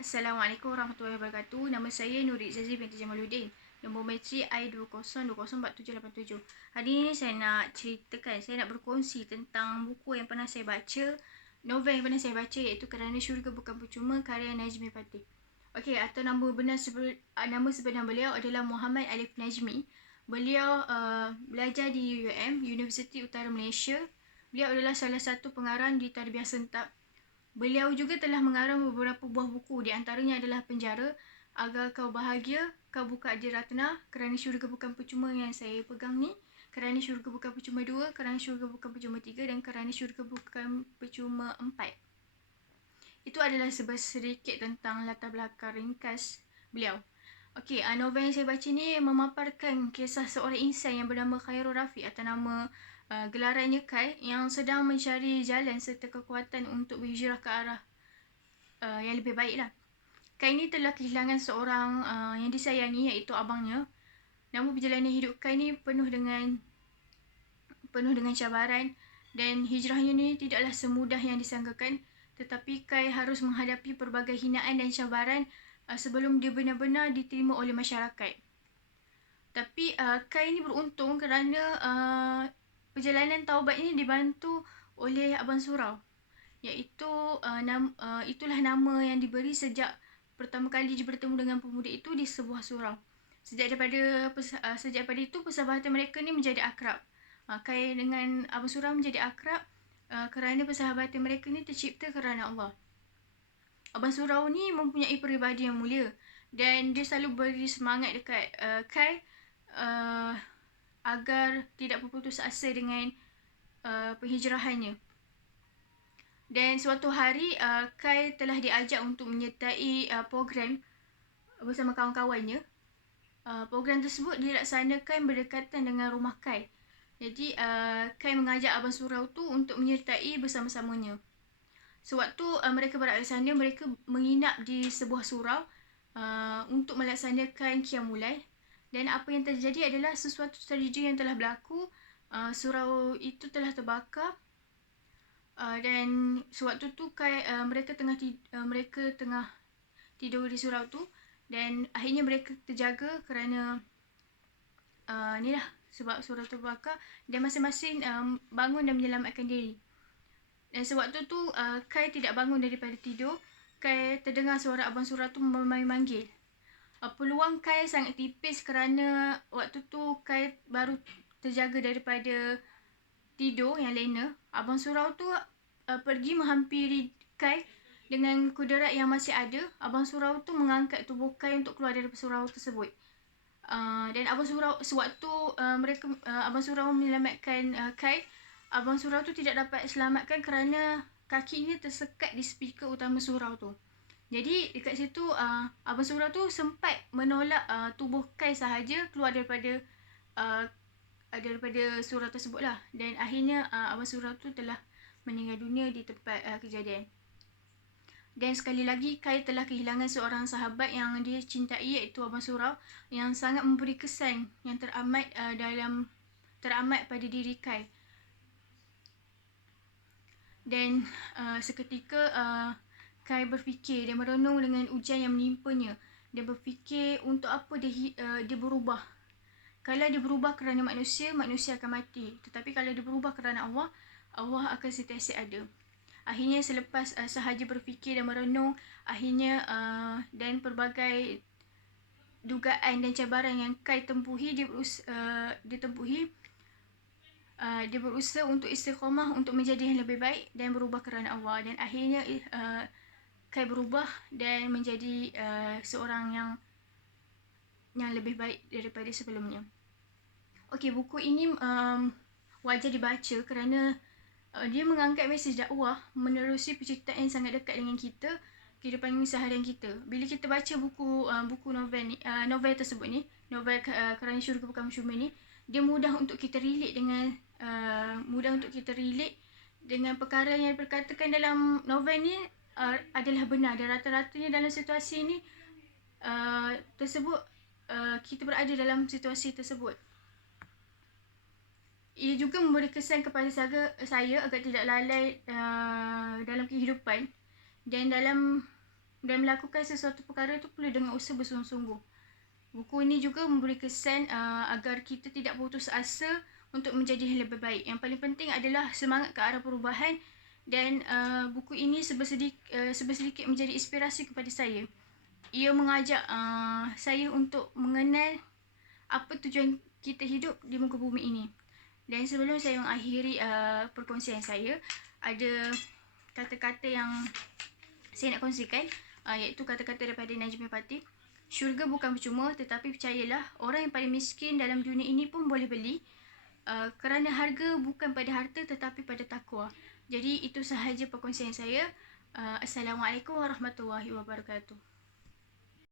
Assalamualaikum warahmatullahi wabarakatuh. Nama saya Nurul Zazi binti Jamaluddin. Nombor metri I20204787. Hari ini saya nak ceritakan, saya nak berkongsi tentang buku yang pernah saya baca, novel yang pernah saya baca, iaitu Kerana Syurga Bukan Percuma karya Najmi Fatih. Okey, atau nama sebenar beliau adalah Muhammad Alif Najmi. Beliau belajar di UUM, Universiti Utara Malaysia. Beliau adalah salah satu pengarang di Tarbiyah Sentap. Beliau juga telah mengarang beberapa buah buku, di antaranya adalah Penjara, Agar Kau Bahagia, Kau Buka Adiratna, Kerana Syurga Bukan Percuma yang saya pegang ni, Kerana Syurga Bukan Percuma 2, Kerana Syurga Bukan Percuma 3 dan Kerana Syurga Bukan Percuma 4. Itu adalah sedikit tentang latar belakang ringkas beliau. Okey, novel yang saya baca ni memaparkan kisah seorang insan yang bernama Khairul Rafiq atau nama gelarannya Kai, yang sedang mencari jalan serta kekuatan untuk berhijrah ke arah yang lebih baik lah. Kai ni telah kehilangan seorang yang disayangi, iaitu abangnya. Namun perjalanan hidup Kai ni penuh dengan cabaran, dan hijrahnya ni tidaklah semudah yang disangkakan. Tetapi Kai harus menghadapi pelbagai hinaan dan cabaran sebelum dia benar-benar diterima oleh masyarakat. Tapi Kai ni beruntung kerana perjalanan taubat ini dibantu oleh Abang Surau, iaitu itulah nama yang diberi sejak pertama kali dia bertemu dengan pemuda itu di sebuah surau. Sejak daripada itu persahabatan mereka ni menjadi akrab. Kai dengan Abang Surau menjadi akrab kerana persahabatan mereka ni tercipta kerana Allah. Abang Surau ni mempunyai peribadi yang mulia, dan dia selalu beri semangat dekat Kai agar tidak berputus asa dengan penghijrahannya. Dan suatu hari Kai telah diajak untuk menyertai program bersama kawan-kawannya. Program tersebut dilaksanakan berdekatan dengan rumah Kai. Jadi Kai mengajak Abang Surau tu untuk menyertai bersama-samanya. Sewaktu mereka berada di sana, mereka menginap di sebuah surau untuk melaksanakan Qiyamul Lail. Dan apa yang terjadi adalah sesuatu tragedi yang telah berlaku. Surau itu telah terbakar. Dan sewaktu tu mereka tengah tidur di surau tu, dan akhirnya mereka terjaga kerana ni lah sebab surau terbakar, dan masing-masing bangun dan menyelamatkan diri. Dan sewaktu tu Kai tidak bangun daripada tidur. Kai terdengar suara Abang Surau tu memanggil. Peluang Kai sangat tipis kerana waktu tu Kai baru terjaga daripada tidur yang lena. Abang Surau tu pergi menghampiri Kai dengan kudarat yang masih ada. Abang Surau tu mengangkat tubuh Kai untuk keluar dari surau tersebut. Dan Abang Surau, sewaktu Abang Surau menyelamatkan Kai, Abang Surau tu tidak dapat selamatkan kerana kakinya tersekat di speaker utama surau tu. Jadi dekat situ Abang Surau tu sempat menolak tubuh Kai sahaja keluar daripada surau tersebut lah. Dan akhirnya Abang Surau tu telah meninggal dunia di tempat kejadian. Dan sekali lagi Kai telah kehilangan seorang sahabat yang dia cintai, iaitu Abang Surau, yang sangat memberi kesan yang teramat pada diri Kai. Dan seketika Kai berfikir, dia merenung dengan ujian yang menimpanya. Dia berfikir untuk apa dia berubah. Kalau dia berubah kerana manusia, manusia akan mati. Tetapi kalau dia berubah kerana Allah, Allah akan sentiasa ada. Akhirnya selepas sahaja berfikir dan merenung, akhirnya dan pelbagai dugaan dan cabaran yang Kai tempuhi, dia berusaha untuk istiqamah untuk menjadi yang lebih baik dan berubah kerana Allah. Dan akhirnya Kai berubah dan menjadi seorang yang lebih baik daripada sebelumnya. Okey, buku ini wajar dibaca kerana dia mengangkat mesej dakwah menerusi penceritaan yang sangat dekat dengan kita, kehidupan seharian kita. Bila kita baca buku novel tersebut ni, novel Kerana Syurga Bukan Percuma ni, dia mudah untuk kita relate dengan perkara yang diperkatakan dalam novel ni adalah benar, dan rata-ratanya dalam situasi ni tersebut kita berada dalam situasi tersebut. Ia juga memberi kesan kepada saya agar tidak lalai dalam kehidupan, dan dalam dan melakukan sesuatu perkara itu perlu dengan usaha bersungguh-sungguh. Buku ini juga memberi kesan agar kita tidak putus asa untuk menjadi yang lebih baik. Yang paling penting adalah semangat ke arah perubahan, dan buku ini sebersedikit menjadi inspirasi kepada saya. Ia mengajak saya untuk mengenal apa tujuan kita hidup di muka bumi ini. Dan sebelum saya mengakhiri perkongsian saya, ada kata-kata yang saya nak kongsikan, iaitu kata-kata daripada Najmi Fatih. Syurga bukan percuma, tetapi percayalah, orang yang paling miskin dalam dunia ini pun boleh beli, kerana harga bukan pada harta tetapi pada takwa. Jadi itu sahaja perkongsian saya. Assalamualaikum warahmatullahi wabarakatuh.